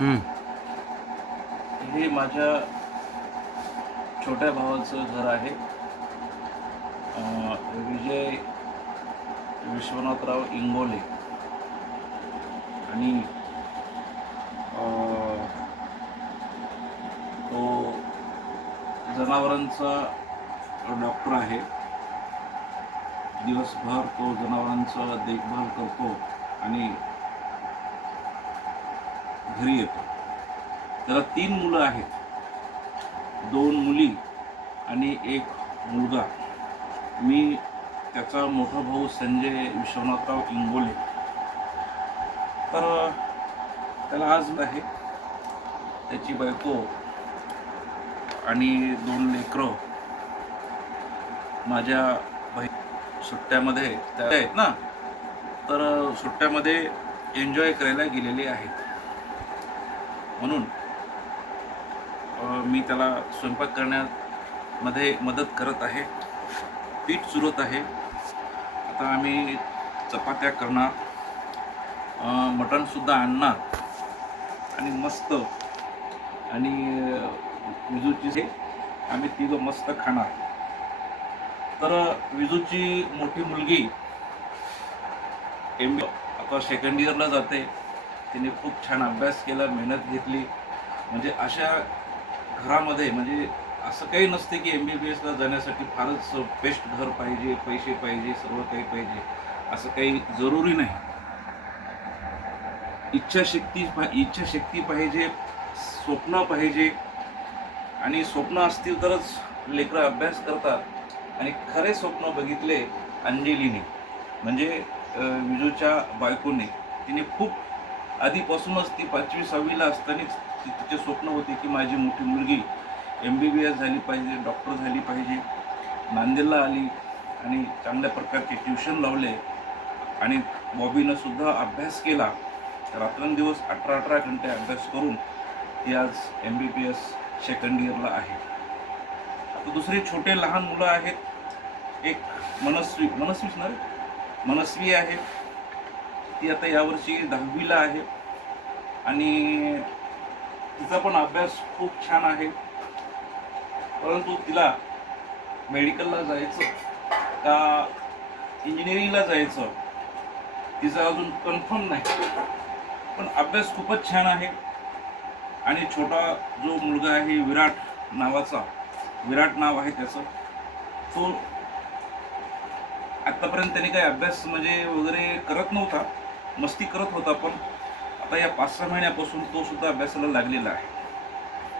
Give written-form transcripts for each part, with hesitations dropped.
हम्म. हे माझ्या छोट्या भावाचं घर आहे. विजय विश्वनाथराव इंगोले. आणि तो जनावरांचा डॉक्टर आहे. दिवसभर तो जनावरांचा देखभाल करतो आणि घरी येतो. त्याला 3 मुलं आहेत, 2 मुली आणि 1 मुलगा. मी त्याचा मोठा भाऊ संजय विश्वनाथराव इंगोले. तर त्याला आज आहे, त्याची बायको आणि 2 लेकरं माझ्या सुट्ट्यामध्ये त्या आहेत ना, तर सुट्ट्यामध्ये एन्जॉय करायला गेलेले आहेत. म्हणून मी त्याला स्वयंपाक करण्यामध्ये मदत करत आहे. पीठ चुरत आहे. आता आम्ही चपात्या करणार, मटणसुद्धा आणणार आणि मस्त आणि विजूची हे आम्ही तिघं मस्त खाणार. तर विजूची मोठी मुलगी आता सेकंड इयरला जाते. तिने खूप छान अभ्यास केला, मेहनत घेतली. म्हणजे अशा घरामध्ये म्हणजे असं काही नसते की MBBSला जाण्यासाठी फारच बेस्ट घर पाहिजे, पैसे पाहिजे, सर्व काही पाहिजे, असं काही जरुरी नाही. इच्छाशक्ती पाहिजे, स्वप्न पाहिजे. आणि स्वप्न असतील तरच लेकरं अभ्यास करतात. आणि खरे स्वप्न बघितले अंजलीने, म्हणजे विजूच्या बायकोने. तिने खूप आधीपासूनच, ती 5वी-6वीला असतानाच तिचे स्वप्न होते की माझी मोठी मुलगी MBBS झाली पाहिजे, डॉक्टर झाली पाहिजे. नांदेडला आली आणि चांगल्या प्रकारचे ट्युशन लावले आणि बॉबीनं सुद्धा अभ्यास केला. रात्रंदिवस 18-18 घंटे अभ्यास करून ती आज MBBS सेकंड इयरला आहे. आता दुसरे छोटे लहान मुलं आहेत. एक मनस्वी आहे. ती आता यावर्षी 10वीला आहे आणि तिचा पण अभ्यास खूप छान आहे. परंतु तिला मेडिकलला जायचं का इंजिनिअरिंगला जायचं तिचं अजून कन्फर्म नाही. पण अभ्यास खूपच छान आहे. आणि छोटा जो मुलगा आहे विराट नाव आहे त्याचं, तो आत्तापर्यंत त्याने काही अभ्यास म्हणजे वगैरे करत नव्हता, मस्ती करत होता. पण आता या 5-6 महिन्यापासून तो सुद्धा अभ्यासाला लागलेला आहे.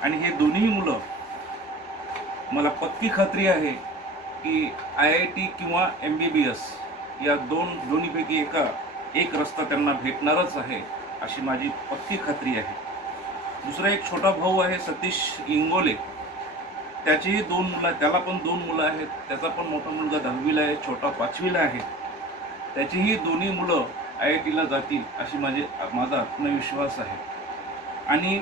आणि हे दोन्ही मुलं, मला पक्की खात्री आहे की IIT किंवा MBBS या दोन्हीपैकी एक रस्ता त्यांना भेटणारच आहे, अशी माझी पक्की खात्री आहे. दुसरा एक छोटा भाऊ आहे सतीश इंगोले. त्याचीही 2 मुलं, त्याला पण 2 मुलं आहेत. त्याचा पण मोठा मुलगा 10वीला आहे, छोटा 5वीला आहे. त्याचीही दोन्ही मुलं IITला जातील अशी माझा आत्मविश्वास आहे. आणि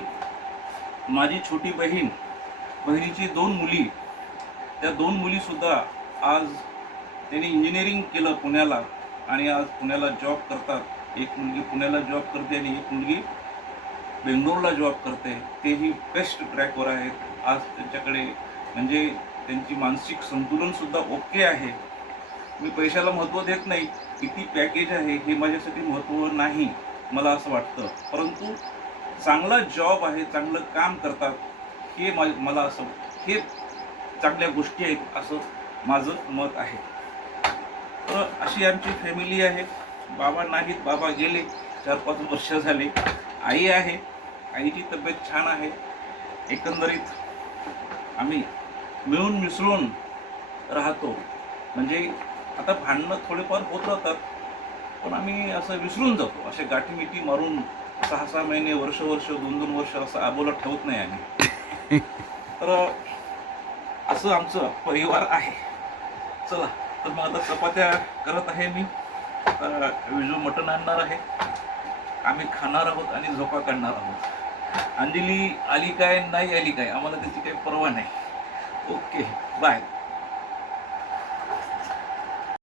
माझी छोटी बहिणीची 2 मुली, त्या 2 मुलीसुद्धा आज त्यांनी इंजिनिअरिंग केलं पुण्याला आणि आज पुण्याला जॉब करतात. एक मुलगी पुण्याला जॉब करते आणि एक मुलगी बेंगलोरला जॉब करते. तेही बेस्ट ट्रॅकवर आहेत. आज त्यांच्याकडे म्हणजे त्यांची मानसिक संतुलनसुद्धा ओके आहे. मी पैशाला महत्त्व देत नाही, किती पॅकेज आहे हे माझ्यासाठी महत्त्व नाही मला असं वाटतं. परंतु चांगला जॉब आहे, चांगलं काम करतात, हे मला असं, हे चांगल्या गोष्टी आहेत असं माझं मत आहे. तर अशी आमची फॅमिली आहे. बाबा नाहीत, बाबा गेले, 4-5 वर्ष झाले. आई आहे, आईची तब्येत छान आहे. एकंदरीत आम्ही मिळून मिसळून राहतो. म्हणजे आता भांडणं थोडेफार होत राहतात, पण आम्ही असं विसरून जातो. असे गाठीमिठी मारून 6-6 महिने, वर्ष 2-2 वर्ष असं आबोला ठेवत नाही आम्ही. तर असं आमचं परिवार आहे. चला, तर मग आता चपात्या करत आहे मी. तर विजू मटण आणणार आहे, आम्ही खाणार आहोत आणि झोपा काढणार आहोत. अंजली आली काय नाही आली काय आम्हाला त्याची काही पर्वा नाही. Okay, bye.